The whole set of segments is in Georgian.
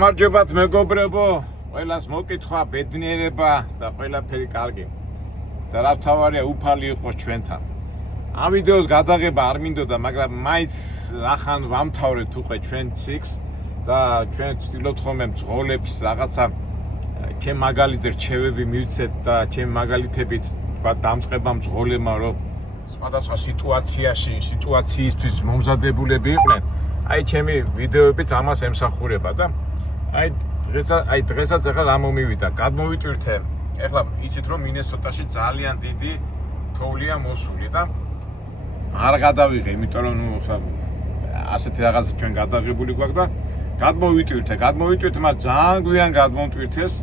გამარჯობათ მეგობრებო, ყველას მოკითხვა, ბედნიერება და ყველაფერი კარგი. და რა თავარია უფალი იყოს ჩვენთან. ამ ვიდეოს გადაღება არ მინდოდა, მაგრამ მაინც ახან ვამთავრეთ უკვე ჩვენ ციკლს და ჩვენ ვცდილობთ ხოლმე მძღოლებს რაღაცა ჩემ მაგალითზე რჩევები მივცეთ და ჩემ მაგალითებით დამწყება მძღოლებმა, რომ სხვადასხვა სიტუაციისთვის მომზადებულები იყვნენ. აი ჩემი ვიდეოებიც ამას ემსახურება და აი დღესაც ახლა რა მომივიდა, გადმოვიტვირთე. ეხლა იცით რომ მინესოტაში ძალიან დიდი თოვლია მოსული და არ გადავიღე, იმიტომ რომ ხა ასეთი რაღაცა ჩვენ გადაღებული გვაქვს და გადმოვიტვირთე, მაგრამ ძალიან გვიან გადმომტვირთეს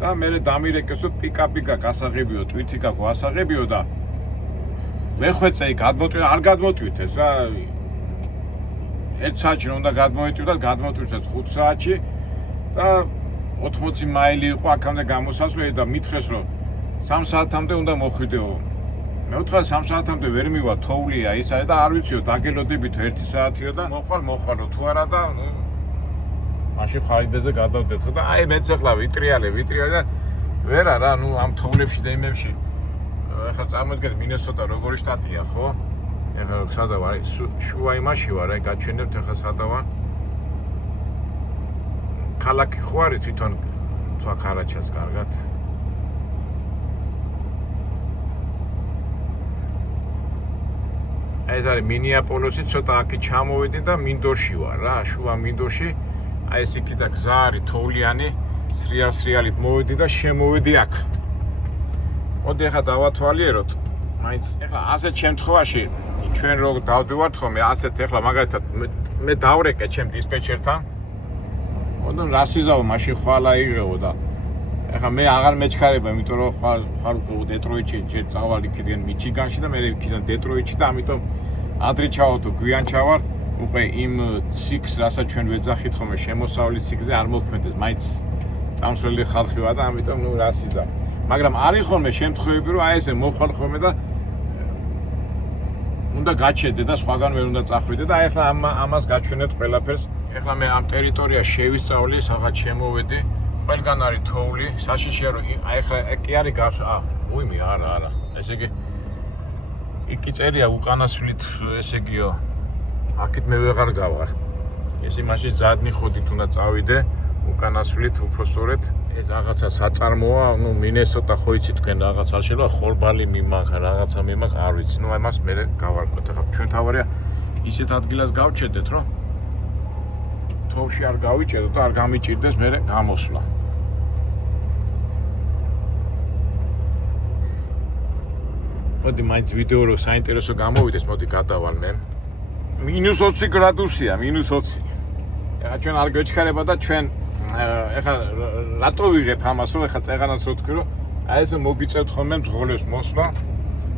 და მე დამირეკეს რომ პიკაპიკა გასაღებიო, ტვირთიკა გვასაღებიო და მეხვეწე არ გადმოტვირთეს რა. 1 საათში უნდა გადმოვიტვირთოთ, გადმოტვირთეს 5 საათში და 80 მაილი იყო აქამდე გამოსასვლელი და მითხრეს რომ 3 საათამდე უნდა მოხვიდეო. მე ვთქვა 3 საათამდე ვერ მივა, თოვლია ის არის და არ ვიციო, დაგელოდებითო 1 საათიო და მოხვალ თუ არა და მაშინ ხარიდეზე გადავდეთო და აი მეც ახლა ვიტრიალე და ვერა რა, ამ თოვლებში და იმებში. ახლა წარმოგიდგენთ მინესოტა როგორი შტატია, ხო? ახლა სადა ვარ, შუა იმაში ვარ, აი გაჩვენებთ ახლა სადა ვარ. ქალაქი ხო არის თვითონ თქვა ქარაჩას კარგად. ეს არის მინიაპოლისი, ცოტა აქი ჩამოვედი და მინდორში ვარ რა, შუა მინდორში. აი ეს იქითა გზა არის თოვლიანი, სრიალით მოვედი და შემოვედი აქ. მოდი ახლა დავათვალიეროთ. მაინც ახლა ასეთ შემთხვევაში ჩვენ რო დავდივართ ხოლმე ასეთ ახლა მაგალითად მე დავრეკე ჩემ დისპეჩერთან. ოდენ რასიზავ მაშინ ხვალა იღეო და ახლა მე აღარ მეჩქარება, იმიტომ რომ ხარ უკვე დეტროიტში ჯერ წავალ იქიდან მიჩიგანში და მე იქიდან დეტროიტში და ამიტომ ადრე ჩავავდო, გვიან ჩავარ. უკვე იმ ციკლს, რასაც ჩვენ ვეძახით ხოლმე შემოსავლის ციკლზე არ მოქმედებს, მაინც წამსვლელი ხალხი ვარ და ამიტომ რასიზავ. მაგრამ არის ხოლმე შემთხვევები, რომ აი ესე მოხვალ ხოლმე და უნდა გაჩედე და სხვაგან ვერ უნდა წახვიდე და აი ახლა ამას გაჩვენეთ ყველაფერს. ეხლა მე ამ ტერიტორიას შევისწავლი, რაღაც შემოვედი. ყველგან არის თოვლი, საშიშია რომ აი ახლა კი არის უიმი არა. ესე იგი იქი წერია უკანასვლით, ესე იგიო. აქეთ მე ვეღარ გავარ. ესე მაშინ ზადნი ხოდით უნდა წავიდე, უკანასვლით უბრალოდ ეს რაღაცა საწარმოა, მინესოტა ხო იცით თქვენ რაღაც არ შეიძლება ხორბალი მიმახა, რაღაცა მიმახა, არ ვიცი. აი მას მე გავარკვევთ. ახლა ჩვენ თავარია ისეთ ადგილას გავჩედეთ, რომ თოვში არ გავიჭედო და არ გამიჭირდეს მე გამოსვლა. მოდი მაინც ვიდეო რო საინტერესო გამოვიდეს, მოდი გადავალ მე. -20 გრადუსია, -20. ახლა ჩვენ არ გვეჩქარება და ჩვენ ახლა რატო ვიღებ ამას, რომ ახლა წეღანაც რო თქვი, რომ აი ესე მოგიწევთ ხოლმე მძღოლებს მოსვლა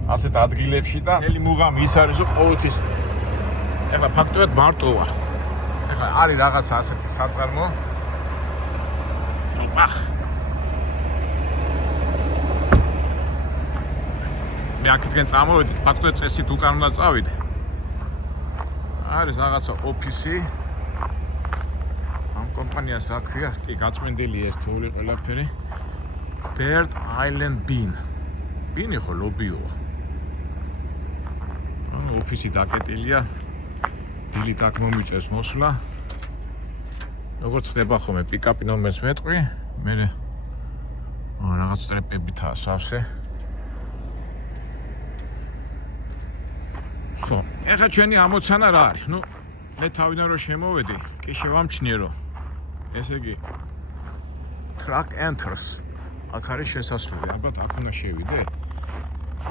ასეთ ადგილებში და მთელი მუღამი ის არის, რომ ყოველთვის ახლა ფაქტობრივად მარტოა. ახლა არის რაღაცა ასეთი საწარმო. მე აქეთკენ წამოვედი, ფაქტობრივად წესით უკან უნდა წავიდე. არის რაღაცა ოფისი. ამ კომპანიას რა ქვია? კი, გაწმენდილია ეს თოვლი ყველაფერი. Bird Island Bean. ბინი ხო ლობიო. ოფისი დაკეტილია. დილით აქ მომიწევს მოსვლა. როგორც ხდება ხოლმე პიკაპი ნომერს მეტყვი, მე რაღაც ტრეპებითაა სავსე. ხო, ეხლა ჩვენი ამოცანა რა არის? მე თავიდან რომ შემოვედი, კი შევამჩნიე რომ ესე იგი truck enters. აქ არის შესასვლელი, ალბათ აქ უნდა შევიდე.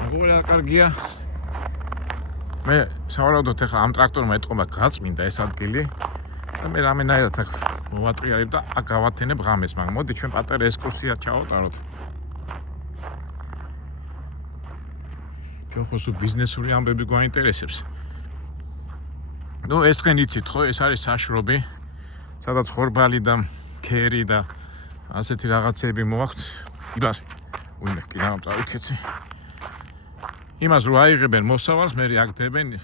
როგორია კარგია. მე სავარაუდოდ ახლა ამ ტრაქტორმა ეთყობა გაწმინდა ეს ადგილი და მე რამენაირად აქ მოვატრიალებ და აქ გავათენებ ღამეს, მაგრამ მოდი ჩვენ პატარა ესკურსია ჩავატაროთ. ჯოხოს ბიზნესური ამბები გვაინტერესებს. ეს თქვენ იცით ხო, ეს არის საშრობი, სადაც ხორბალი და ქერი და ასეთი რაღაცები მოაქვთ. იბას, უიმე, კი რა წავიქეცი. იმას რო აიღებენ მოსავალს, მე აქ დებენ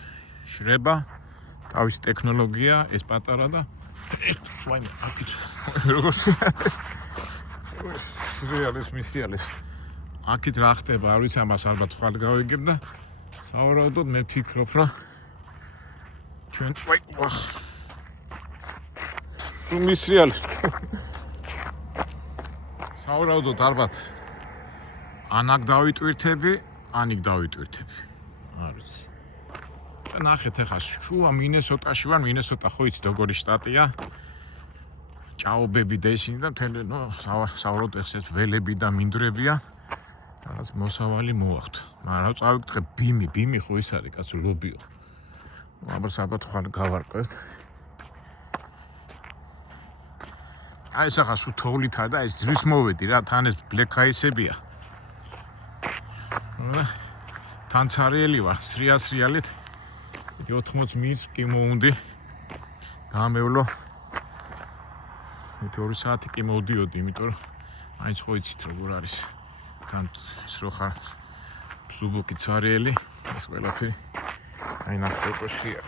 შრება, თავისი ტექნოლოგია, ეს პატარა და ვაიმე, აქეთ როგორ სრიალის. აქეთ რა ხდება, არ ვიცი, ამას ალბათ ხვალ გავიგებ და სავარაუდოდ მე ფიქრობ, რომ ჩვენ მისრიალი. სავარაუდოდ ალბათ ან აქ დავიტვირთები, ან იქ დავიტვირთები. არ ვიცი. და ნახეთ ახლა შუა მინესოტაში ვარ, მინესოტა ხო იცი როგორი შტატია. ჭაობები და ისინი და მთელი სავარაუდოდ ესეც ველები და მინდვრებია. რაღაც მოსავალი მოაქვთ. მაგრამ წავიკითხე ბიმი ხო ის არის კაცო ლობიო. ალბათ ხვალ გავარკვევ. აი ეს ახლა სულ თოვლითა და ეს ძვლის მოვედი რა, თან ეს ბლექაისებია. თან ცარიელი ვარ, სრიალით. 80 მინუტს კი მოვუნდი. გამევლო. 2 საათი კი მოვდიოდი, იმიტომ რომ მაინც ხო იცით როგორ არის. თან ის რო ხარ სუბუკი ცარიელი, ეს ყველაფერი. აი ნახეთოშია.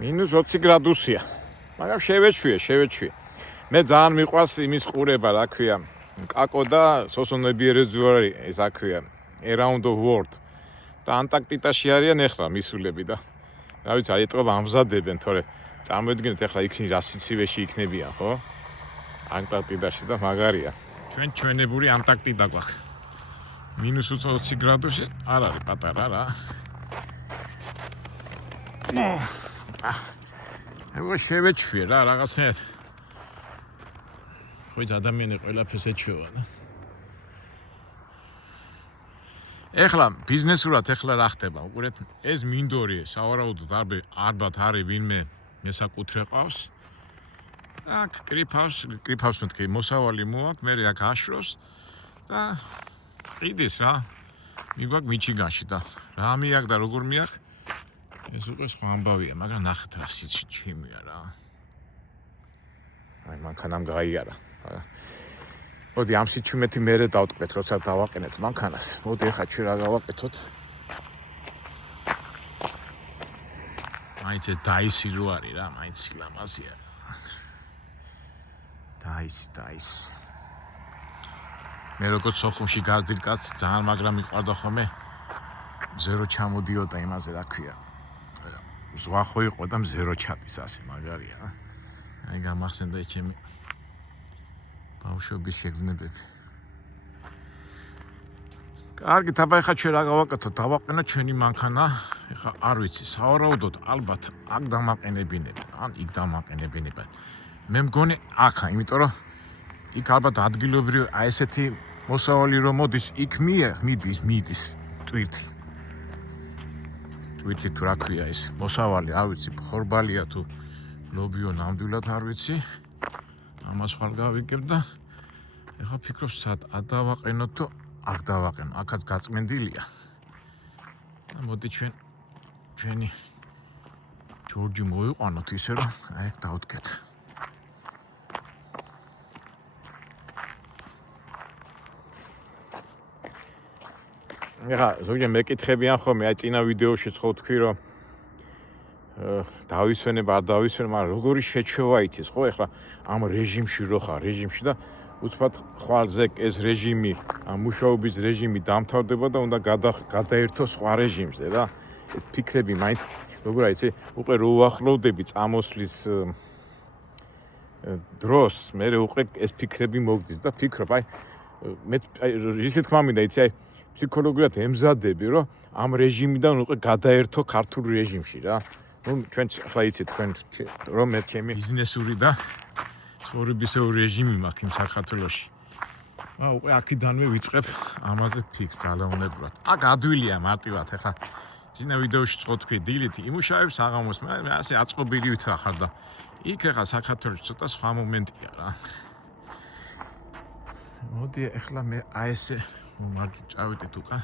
-20 გრადუსია. მაგრამ შევეჩვიე. მე ძალიან მიყვარს იმის ყურება, რა ქვია. კაკო და სოსონებიერეძუარი, ეს რა ქვია. Around the World. და ანტარქტიდაში არიან ეხლა მისულები და რა ვიცი, აი ეტყობა ამზადებენ, თორე წარმოიდგინეთ ეხლა იქნი რა სიცივეში იქნებიან, ხო? ანტარქტიდაში და მაგარია. ჩვენ ჩვენებური ანტარქტიდა გვაქვს. -20 გრადუსი არ არის პატარა რა. ეგ შევეჩვიე რა რაღაცნაირად. ხო ის ადამიანი ყველაფერს ეჩვევა და ეხლა ბიზნესურად რა ხდება? უყურეთ, ეს მინდორი სავარაუდოდ ალბათ არის ვინმე მესაკუთრე ყავს. აქ კრიფავს მეთქი მოსავალი მოაქვს, მე აქ აშროს და ყიდის რა. მიგვაქვს მიჩიგანში და რა მიაქვს და როგორ მიაქვს? ეს უკვე სხვა ამბავია, მაგრამ ნახეთ რა სიჩქიმია რა. აი მანქანამ გაიარა. მოდი ამ სიჩუმეთი მერე დავტყვეთ, როცა დავაყენეთ მანქანას. მოდი ახლა ჩვენ რა გავაკეთოთ? მაინც ეს დაისი რო არის რა, მაინც სილამაზია რა. დაისი. მე როგორც სოხუმში გაზრდილ კაცს ძალიან მაგრამ მიყვარდა ხოლმე ზერო ჩამოდიოდა იმაზე რა ქვია. ზღვა ხო იყო და ზერო ჩატის ასე მაგარია რა. აი გამახსენდა ეს ჩემი ბავშვობის შეგრძნებები. კარგი, აბა ახლა ჩვენ რა გავაკეთოთ? დავაყენოთ ჩვენი მანქანა. ახლა არ ვიცი, სავარაუდოდ ალბათ აქ დამაყენებინებენ, ან იქ დამაყენებინებენ. მე მგონი აქა, იმიტომ რომ იქ ალბათ ადგილობრივი აი ესეთი მოსავალი რომ მოდის, იქ მიდის ტვირთი. ტვირთი თუ რა ქვია ეს მოსავალი, არ ვიცი, ხორბალია თუ ლობიო ნამდვილად არ ვიცი. ამას ხვალ გავიგებ და ეხლა ფიქრობ სად ადავაყენოთ თუ აქ დავაყენო. აქაც გაწმენდილია. და მოდი ჩვენი ჯორჯი მოვიყვანოთ ისე რომ აი აქ დავდგეთ. ეხლა ზოგადად მეკითხებიან ხოლმე, აი წინა ვიდეოში ხო თქვი რომ დავისვენება, არ დავისვენებ, მაგრამ როგორი შეჩვევა იცის, ხო? ეხლა ამ რეჟიმში რო ხარ, და უცბად ხვალზე ეს რეჟიმი, ამ მუშაობის რეჟიმი დამთავრდება და უნდა გადაერთო სხვა რეჟიმზე რა. ეს ფიქრები მაინც როგორ იცი, უკვე რო უახლოვდები წამოსვლის დროს, მე უკვე ეს ფიქრები მოგდის და ფიქრობ, აი მე ისე თქმა მინდა, იცი, აი ფსიქოლოგიურად ემზადები, რომ ამ რეჟიმიდან უკვე გადაერთო ქართულ რეჟიმში რა. ჩვენ ახლა იცით თქვენ რომ მე ჩემი ბიზნესური და ცხოვრებისეული რეჟიმი მაქვს იმ საქართველოში. უკვე აქიდანვე ვიწყებ ამაზე ფიქს ძალაუნებურად. აქ ადვილია მარტივად ახლა წინა ვიდეოში ხო თქვი დილით იმუშავებს აღამოს მე ასე აწყობილი ვითხარ და იქ ახლა საქართველოში ცოტა სხვა მომენტია რა. მოდი ახლა მე აი ესე მომარჯ წავიდეთ უკან.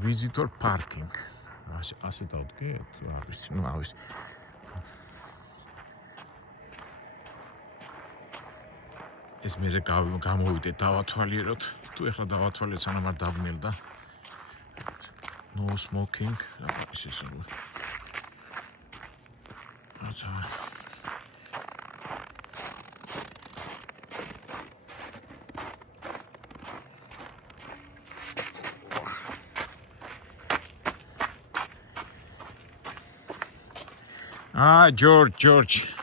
Visitor parking. ასე დავდგეთ? არ ვიცი, ავის. ეს მე გამოვიდე დავათვალიეროთ, თუ ეხლა დავათვალეთ სანამ არ დაბნელდა. No smoking. ის ისე. რაცა George.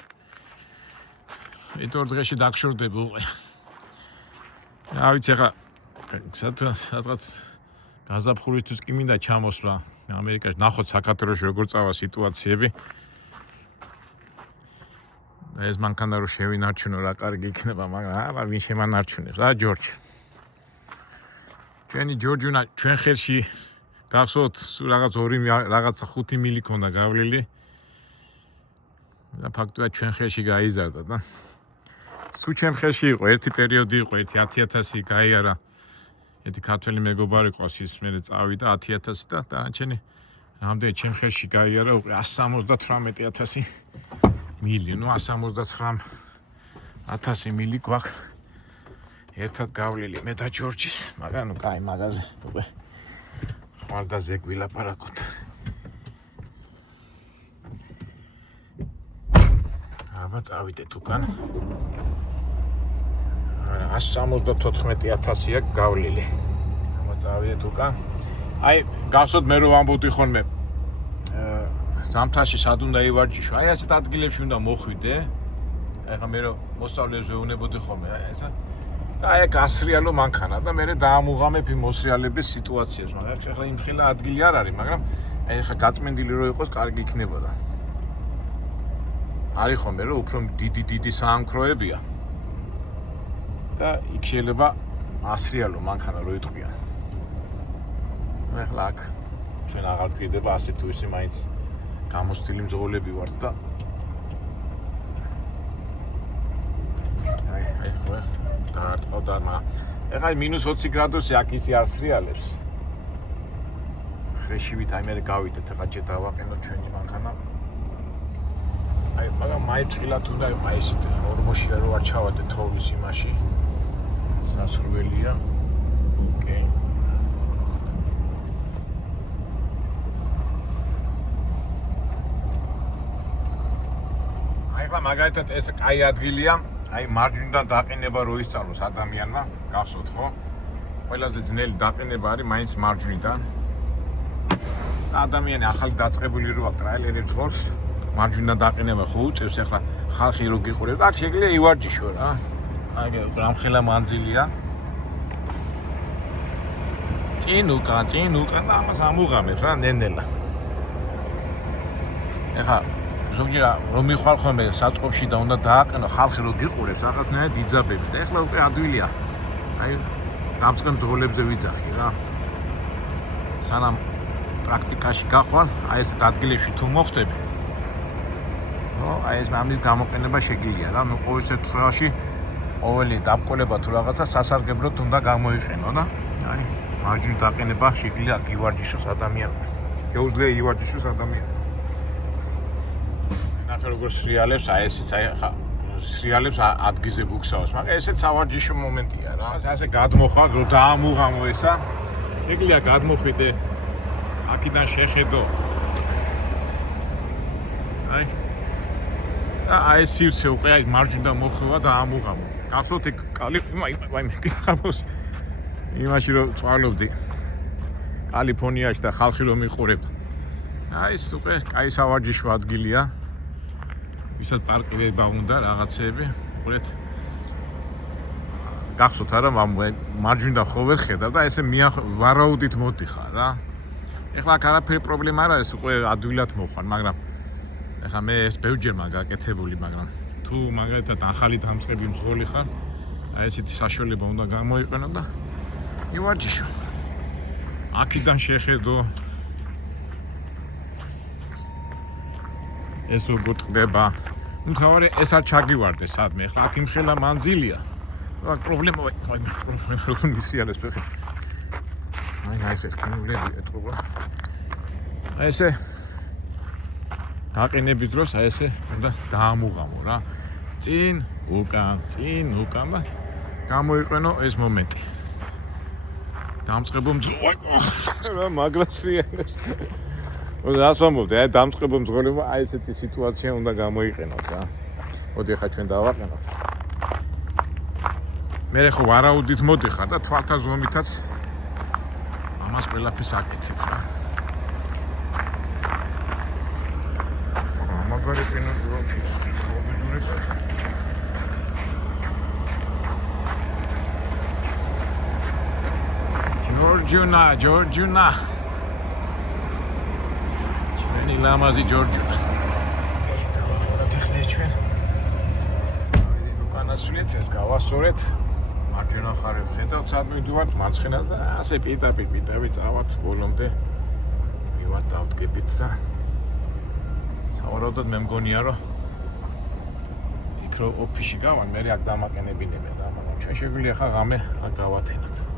იტო დღეში დაგშორდები უყე. რა ვიცი ხა სადღაც გაზაფხულისთვის კი მინდა ჩამოსვლა ამერიკაში ნახოთ საქართველოში როგორ წავა სიტუაციები. ეს მანქანა რო შევინარჩუნო რა კარგი იქნება, მაგრამ არა ვინ შემანარჩუნებს. ჯორჯ. ჩვენი ჯორჯუნა ჩვენ ხელში გახსოვთ რაღაც 5 მილი ქონდა გავლილი. და ფაქტია ჩვენ ხელში გაიზარდა და სულ ჩემ ხელში იყო ერთი პერიოდი იყო 10,000 გაიარა ერთი ქართველი მეგობარი ყავს ის მე წავიდა 10,000 და დანარჩენი რამდენი ჩემ ხელში გაიარა უკვე 178,000 მილი ნუ 179,000 მილი გვაქვს ერთად გავლილი მე და ჯორჯის მაგრამ ნუ კაი მაგაზე უკვე ხვალდაზე გვილაპარაკოთ აბა წავიდეთ უკან. 174,000 გავლილი. აბა წავიდეთ უკან. აი, გახსოვთ მე რომ ვამბობდი ხოლმე ზამთარში სად უნდა ივარჯიშო. აი ასეთ ადგილებში უნდა მოხვიდე. ეხლა მე რომ მოსწავლეებს ვეუბნებოდი ხოლმე, აი ესა. და აი გასრიალო მანქანა და მე დაამუღამებ იმ მოსრიალების სიტუაციას. მაგრამ ეხლა იმხელა ადგილი არ არის, მაგრამ აი ეხლა გაწმენდილი რო იყოს, კარგი იქნებოდა. არის ხოლმე რომ უფრო დიდი საამქროებია და იქ შეიძლება ასრიალო მანქანა რო იტყვია. ეხლა აქ ჩვენ აღარ გვიდება ასე თუ ისე მაინც გამოსტილი მძღოლები ვართ და აი ხო დაარტყავდა მაგრამ ეხლა -20 გრადუსი აქ ისე ასრიალებს. ხრეშივით აი მე გავიდეთ ეხლა ჯერ დავაყენოთ ჩვენი მანქანა. აი მაგრამ მაიწყილად უნდა იყო აი ესეთი ორმოში რო არ ჩავადე თოვლის იმაში სასურველია ოკეი აი ხლა მაგალითად ეს კაი ადგილია აი მარჯვნიდან დაყინება რო ისწავლოს ადამიანმა გახსოვთ ხო ყველაზე ძნელი დაყინება არის მაინც მარჯვნიდან ადამიანი ახალი დაწყებული რო აქვს ტრაილერებს ხორს მარჯვნიდან დაყინება ხო უწევს ახლა ხალხი რო გიყურებს აქ შეგიძლია ივარჯიშო რა აი რამხელა მანძილია წინ უკან და ამას ამუღამებს რა ნენელა ეხა ზოგჯერ რომ მიხვალ ხოლმე საწყობში და უნდა დააყენო ხალხი რო გიყურებს რაღაცნაირად იძაბები და ეხლა უკვე ადვილია აი დამწყებ მძღოლებზე ვიძახი რა სანამ პრაქტიკაში გახვალ აი ეს ადგილებში თუ მოხდები აი ეს ამის გამოყენება შეგიძლია რა, ნუ ყოველ შემთხვევაში ყოველი დაბყოლება თუ რაღაცა სასარგებლოდ უნდა გამოიყენო და აი მარჯვნივ დაყენება შეგიძლია ივარჯიშოს ადამიანს. შეუძლია ივარჯიშოს ადამიანს. ნახე როგორ სრიალებს, აი ესეც აი ხა სრიალებს ადგიზე ბუქსავს, მაგრამ ესეც სავარჯიშო მომენტია რა. ასე გადმოხარ, რომ დაამუღამო ესა. შეგიძლია გადმოხვიდე აქედან შეხედო. აი აი სივცე უკვე აი მარჯვნიდან მოხვევა და ამუღამო. გახსოვთ იქ კალი მეკითხავს იმაში რომ წვალობდი კალიფორნიაში და ხალხი რომ მიყურებდა. აი ეს უკვე კაი სავარჯიშო ადგილია. ვისაც პარკირება უნდა რაღაცეები. უყურეთ. გახსოვთ არა მარჯვნიდან ხო ვერ ხედავ და ესე ვარაუდით მოდიხარ რა. ეხლა აქ არაფერი პრობლემა არ არის, უკვე ადვილად მოხარ, მაგრამ ეხლა მე ეს ბევრჯერ მაგაკეთებული, მაგრამ თუ მაგალითად ახალი დამწყები მძღოლი ხარ, აი ესეთი საშუალება უნდა გამოიყენო და ივარჯიშო. აქედან შეხედო ეს როგორ ტყდება. ნუ თავარი ეს არ ჩაგივარდეს სადმე, ეხლა აქ იმხელა მანძილია. რა პრობლემა როგორ მისიალეს ფეხი. აი ეს კნულები ეთქობა. აი ესე დაყენების დროს აი ესე უნდა დაამუღამო რა. წინ უკან და გამოიყენო ეს მომენტი. დამწყებო მძღოლი მაგრაცრიალებს რას ვამბობთ აი დამწყებო მძღოლებმა აი ესეთი სიტუაცია უნდა გამოიყენოთ რა მოდი ხა ჩვენ დავაყენოთ მე ხო ვარაუდით მოდიხარ და თვალთა ზომითაც ამას ყველაფერს აკეთებ რა მაგარი პინოკიო Georgiana. ჩვენი ლამაზი Georgiana. დავახუროთ ახლა ჩვენ. ვიდით უკანასულეთ ეს გავასწორეთ. მარჯვენა მხარე ხედავთ სად მივდივართ მარცხენა და ასე პიტაპი წავალთ ბოლომდე. მივარ დავდგებით და სავარაუდოდ მე მგონია რომ იქ რო ოფისში გავან მე აქ დამაყენებინებენ რა მაგრამ ჩვენ შეგვიძლია ხა ღამე აქ გავათენოთ.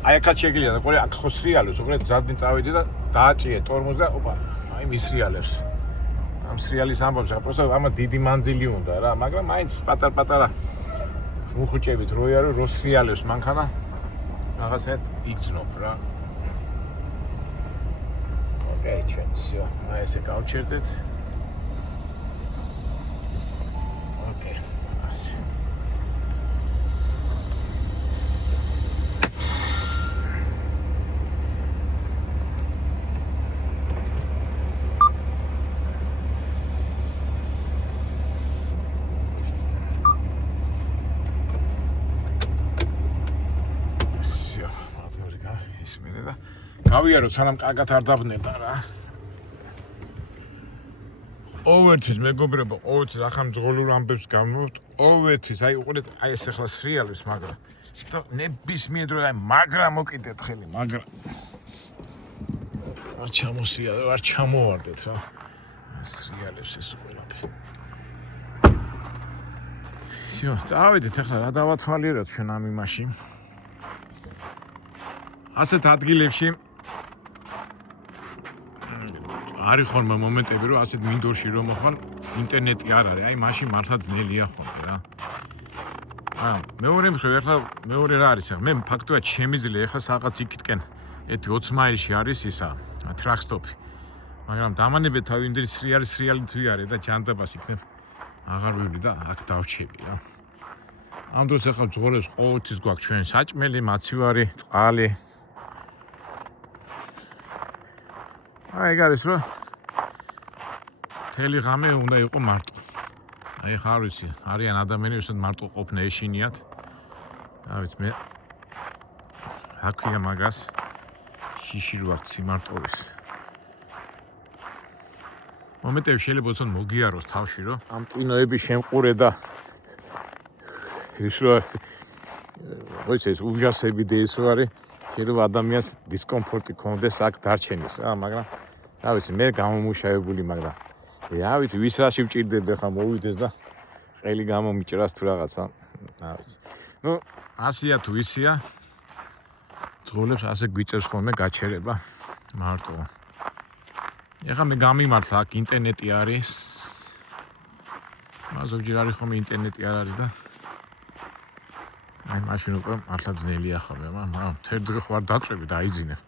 აი აქაც შეგიძლია და ყოლე აქ ხო სრიალებს, უყურეთ ზადნი წავიდე და დააჭიე ტორმოზ და ოპა, აი მის სრიალებს. ამ სრიალის ამბავს, просто ამა დიდი მანძილი უნდა რა, მაგრამ მაინც პატარ-პატარა მუხუჭებით რო იარო, რო სრიალებს მანქანა რაღაცეთ იგრძნობ რა. ოკეი, ჩვენ всё, აი ესე გავჩერდეთ. ოკეი, ასე. გავიარო სანამ კარგად არ დაბნელდა რა. ყოველთვის მეგობრებო, ყოველთვის ახლა მძღოლურ ამბებს გავმობთ. ყოველთვის აი უყურეთ აი ეს ახლა სრიალებს მაგრამ და ნებისმიერ დრო აი მაგრა მოკიდეთ ხელი, მაგრა. არ ჩამოსია, არ ჩამოვარდეთ რა. სრიალებს ეს ყველაფერი. всё, წავედით ახლა რა დავათვალიეროთ ჩვენ ამ იმაში. ასეთ ადგილებში არის ხოლმე მომენტები რომ ასეთ მინდორში რომ მოხვალ ინტერნეტი არ არის აი მაშინ მართლა ძნელია ხოლმე რა მეორე მხრივ ახლა მეორე რა არის ახლა მე ფაქტობრივად შემიძლია ახლა რაღაც იქითკენ ერთი 20 მაილში არის ისა ტრაქსტოპი მაგრამ დამანებე თავი იმდენი სრიალი თუ არის და ჯანდაბას იქნებ აღარ ვივლი და აქ დავჩები რა ამ დროს ახლა ძღოლებს ყოველთვის გვაქვს ჩვენ საჭმელი მაცივარი წყალი აი გარის რომ თელი ღამე უნდა იყო მარტო. აი ხა არ ვიცი, არიან ადამიანები, ვისაც მარტო ყოფნა ეშინიათ. რა ვიცი მე რა ქვია მაგას შიში რო აქ სიმარტოვის. მომენტებში შეიძლება უცოდ მოგიაროს თავში რომ ამ ტვინოები შემყურე და ის რო ვიცი ეს უჯასები და ის რო არის შეიძლება ადამიანს დისკომფორტი ქონდეს აქ დარჩენის რა მაგრამ რა ვიცი მე გამომუშავებული მაგრამ რა ვიცი ვის რაში ვჭირდები ხა მოვიდეს და ყელი გამომიჭრას თუ რაღაცა რა ვიცი ნუ ასია თუ ისია ძღოლებს ასე გვიწევს ხოლმე გაჩერება მარტო ეხლა მე გამიმართლა აქ ინტერნეტი არის ზოგჯერ არის ხოლმე ინტერნეტი არ არის და აი მაშინ უკვე მართლა ძნელია ხოლმე მაგრამ თერდღე ხო არ დაწვევი და აიძინებ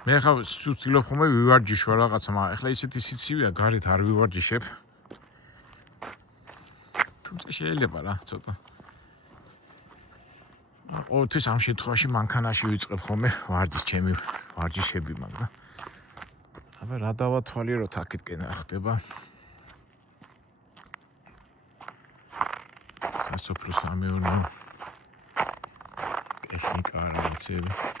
მე ხა ვცდილობ ხოლმე ვივარჯიშო რაღაცა მაგრამ ეხლა ისეთი სიცივეა გარეთ არ ვივარჯიშებ თუმცა შეიძლება რა ცოტა ყოველთვის ამ შემთხვევაში მანქანაში ვიწყებ ხოლმე ჩემი ვარჯიშები მაგრამ აბა რა დავათვალიეროთ აქეთკენ რა ხდება სასოფლო სამეურნეო ტექნიკა რაღაცები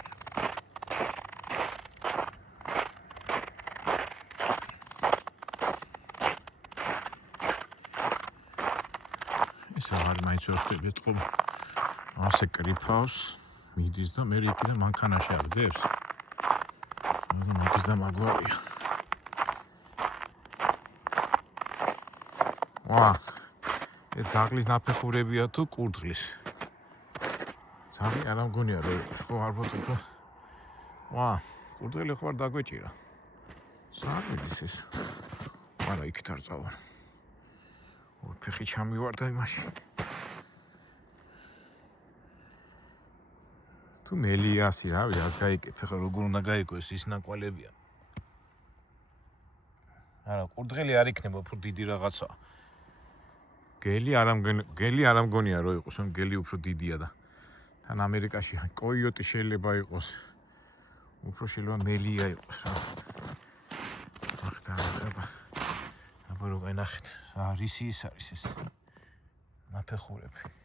მაინც ვერ ხდებით ხოლმე ასე კრიფავს მიდის და მე იქიდან მანქანაში აღდებს მაგრამ მიდის და მაგვარია ვა ეს ძაღლის ნაფეხურებია თუ კურდღლის ძაღლი არ მგონია რომ ხო არ ვთქვი ვა კურდღელი ხო არ დაგვეჭირა საერთოდ ეს არა იქით არ წავალ ფეხი ჩამივარდა იმაში თუ მელიასი რავი რას გაიკეთე ხო როგორ უნდა გაიგოს ის ნაკვალებია არა ყურდღელი არ იქნება უფრო დიდი რაღაცა გელი არ ამგონია რომ იყოს რომ გელი უფრო დიდია და თან ამერიკაში კოიოტი შეიძლება იყოს უფრო შეიძლება მელია იყოს ახლა აბა რო განახეთ რა რისი ის არის ეს ნაფეხურები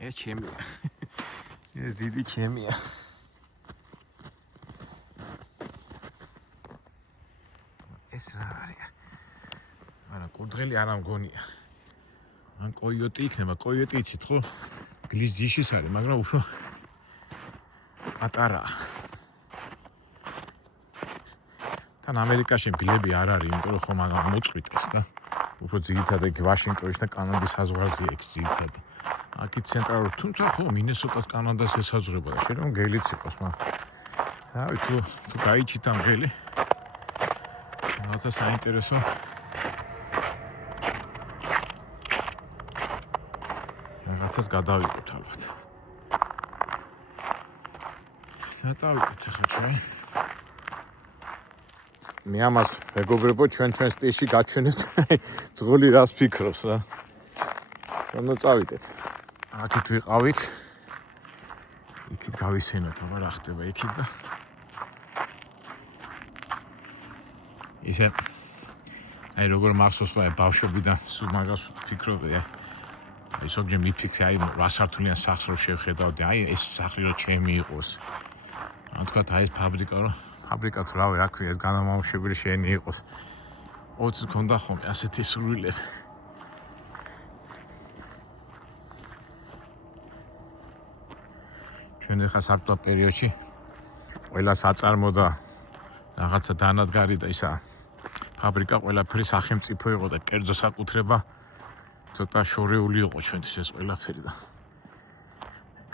ეს ჩემია ეს დიდი ჩემია ეს რა არის არა ყურდღელი არ ამგონია ან კოიოტი იქნება კოიოტი იცით ხო გლის ჯიშის არის მაგრამ უფრო პატარა თან ამერიკაში ბილები არ არის იმიტომ რომ ხომ აღარ მოწყვიტეს და უფრო ძირითადად ვაშინგტონის და კანადის საზღვარზე იქ ძირითადად აქ ცენტრალურ თუმცა ხო მინესოტას კანადას ესაზღვრება და შეიძლება გელიც იყოს მაგრამ რავი თუ გაიჩით ამ გელი რაღაცა საინტერესო რაღაცას გადავიღოთ ალბათ საწავიდეთ ახლა ჩვენ მე ამას მეგობრებო ჩვენ სტეიში გაჩვენებთ ძღოლი რას ფიქრობს რა რომ წავიდეთ აქეთ ვიყავით იქით გავისენოთ აბა რა ხდება იქით და ისე აი როგორ მახსოვს ხო ბავშვობიდან სულ მაგას ფიქრობდი აი ზოგჯერ მიფიქრე აი რა სართულიან სახლს რო შევხედავდი აი ეს სახლი რო ჩემი იყოს ან თქვა აი ეს ფაბრიკა თუ რავი რა ქვია ეს განამამუშავებელი შენი იყოს ოც გქონდა ხოლმე ასეთი სურვილები ჩვენ ახლა საბჭოთა პერიოდში ყველა საწარმო და რაღაცა დანადგარი და ისა ფაბრიკა ყველაფერი სახელმწიფო იყო და კერძო საკუთრება ცოტა შორეული იყო ჩვენთვის ეს ყველაფერი და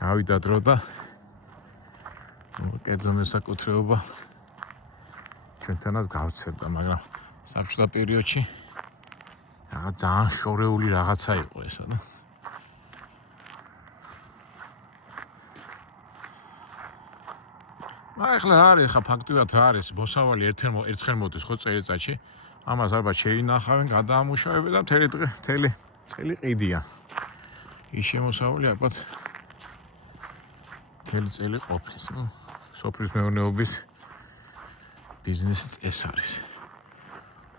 გავიდა დრო და კერძო მესაკუთრეობა ჩვენთანაც გავცერდა მაგრამ საბჭოთა პერიოდში რაღაც ძალიან შორეული რაღაცა იყო ესა და ახლა არის ხა ფაქტიურად არის მოსავალი ერთხელ მოდის ხო წელიწადში ამას ალბათ შეინახავენ გადაამუშავებენ და მთელი წელი ყიდიან ის შემოსავალი ალბათ მთელი წელი ყოფნის სოფლის მეურნეობის ბიზნესი ეს არის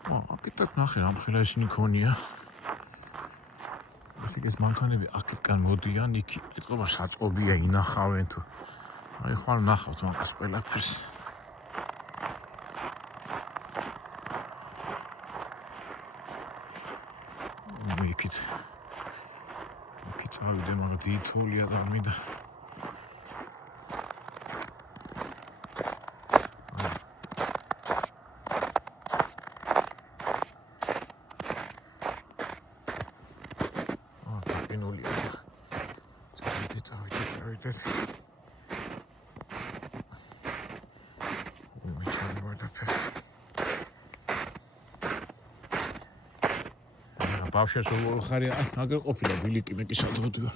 აკეთებ ნახე რამხელა ისინი ქონია ეს მანქანები აქეთკან მოდიან იქ ეთყობა საწყობია ინახავენ თუ აი ხარ ნახავთ მაგას ყველაფერს იქით წავიდე მაგრამ დითოლია და მინდა ბავშვებს როგორ ხარია აგერ ყოფილა ბილიკი მე კი სადღოდი და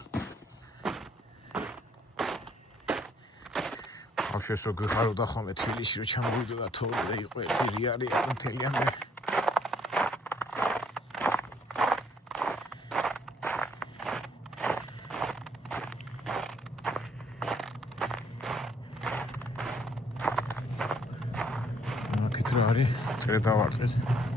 ბავშვებს როგორ ხაროდა ხოლმე თბილისში რომ ჩამოვიდა თოვლი და იყო ერთი რიალი და მთლიანი აქეთ რა არის წერე დავარტყეთ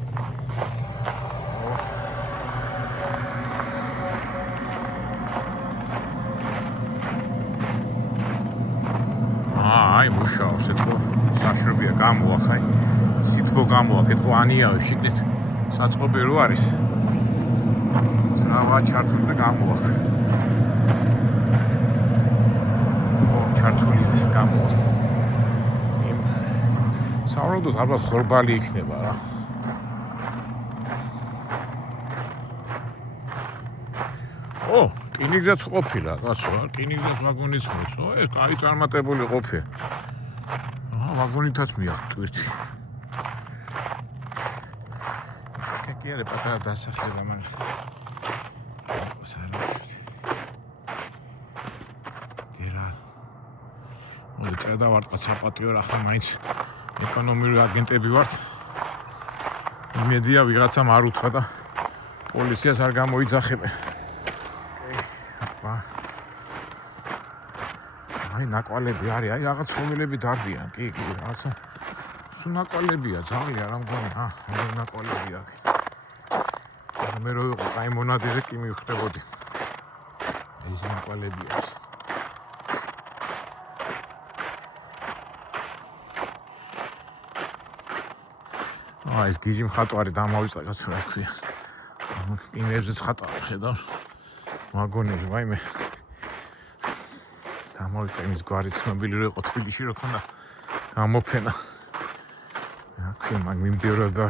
აი მუშაობს ეთქო საშრობია გამოახ აი სითბო გამოახ ეთქო ანიავი შიგნით საწყობი რო არის ძრავა ჩართული და გამოახ ჩართული ის გამოახ იმ საუბრობთ ალბათ ხორბალი იქნება რა რკინიგზაც ყოფილა კაცო რკინიგზას ვაგონიც მოწო ეს კაი წარმატებული ყოფია ვაგონითაც მიახვტვირთი კი არა პატარა დასახლება მაგრამ დერა მოდი წერდა ვარ საპატიო რა ხა მაინც ეკონომიური აგენტები ვართ იმედია ვიღაცამ არ უთხრა და პოლიციას არ გამოიძახებენ აი ნაკვალები არის აი რაღაც ხომილები დარბიან კი რაღაცა სულ ნაკვალებია ძალიან რა მგონია აი ნაკვალები აქ მე რო ვიყო აი მონადირე კი მივხვდებოდი ეს ნაკვალებია აი ეს გიჟი მხატვარი დამავიწყდა რაც რა ქვია იმერზეც ხატავ ხედავ ვაგონები ვაიმე დამავიწყდა იმის გვარი ცნობილი რო იყო თბილისში რო ქონდა გამოფენა რა ქვია მაგ მიმდევრობა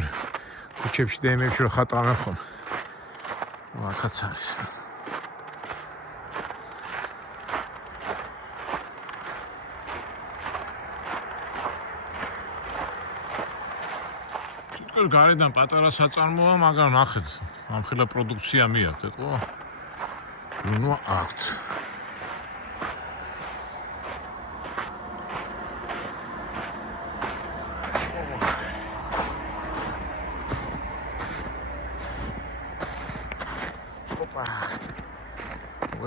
ქუჩებში და იმებში რო ხატავენ ხომ ვახაც არის თითქოს გარედან პატარა საწარმოა მაგრამ ნახეთ ამხელა პროდუქცია მიაქვს ეტყო ნუ აქვთ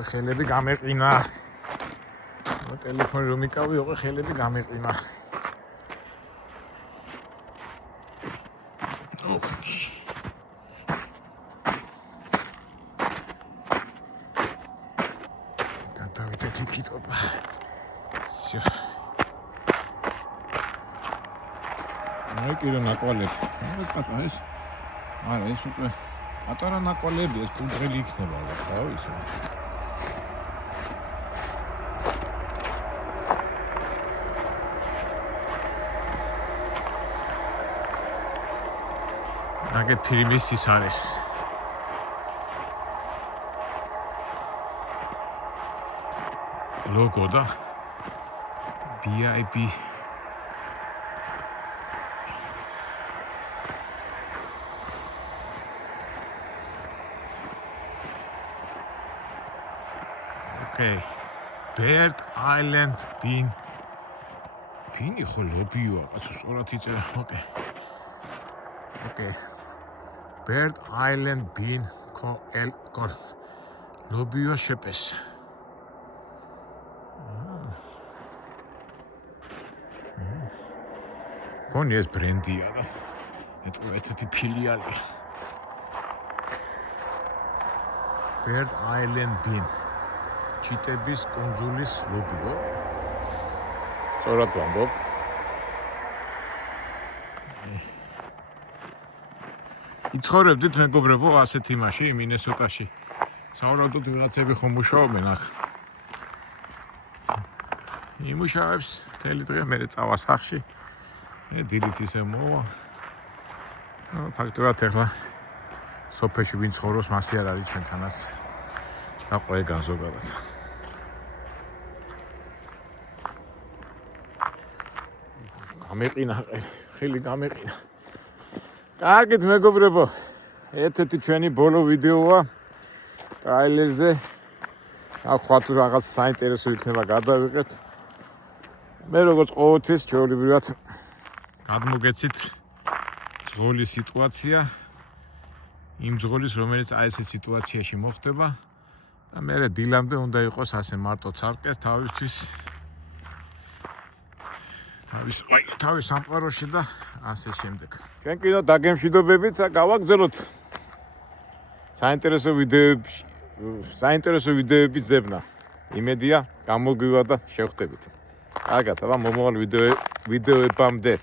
ხელები გამეყინა ტელეფონი რომ იკავი ოღე ხელები გამეყინა გადავიდეთ იქითობა აი კიდე ნაკვალები პატარა ეს არა ეს უკვე პატარა ნაკვალები ეს პუნდრელი იქნება რა ისე აგეთ ფილმის ის არის ლოგო და VIP Okay Bird Island Bean Bean ხო ლობიო რაღაცა სწორად იწერა Okay Bird Island Bean ლობიო შეპეს გონი ეს ბრენდია და ეტყობეთ ფილიალია Bird Island Bean ჩიტების კუნძულის ლობიო სწორად ვამბობ იცხოვრებდით მეგობრებო ასეთ იმაში მინესოტაში საუბრობთ ვიღაცები ხომ მუშაობენ აქ იმუშავებს მთელი დღე მე წავა სახში დილით ისე მოვა ფაქტურად ახლა სოფეში ვინ ცხოვრობს მასი არ არის ჩვენთანაც და ყველგან ზოგადად გამეყინა ხელი გამეყინა კარგით მეგობრებო ერთ-ერთი ჩვენი ბოლო ვიდეოა ტრაილერზე ახლა თუ რაღაც საინტერესო იქნება გადავიყეთ მე როგორც ყოველთვის ჩვეულებრივად გადმოგეცით ძღოლის სიტუაცია იმ ძღოლის რომელიც აი ეს სიტუაციაში მოხდება და მე დილამდე უნდა იყოს ასე მარტო ცალკე თავის სამყაროში და ასე შემდეგ. ჩვენ კიდევ დაგემშვიდობებით და გავაგზავნოთ საინტერესო ვიდეოების ზებნა. იმედია გამოგვივა და შევხვდებით. კარგად, აბა მომავალ ვიდეოებამდე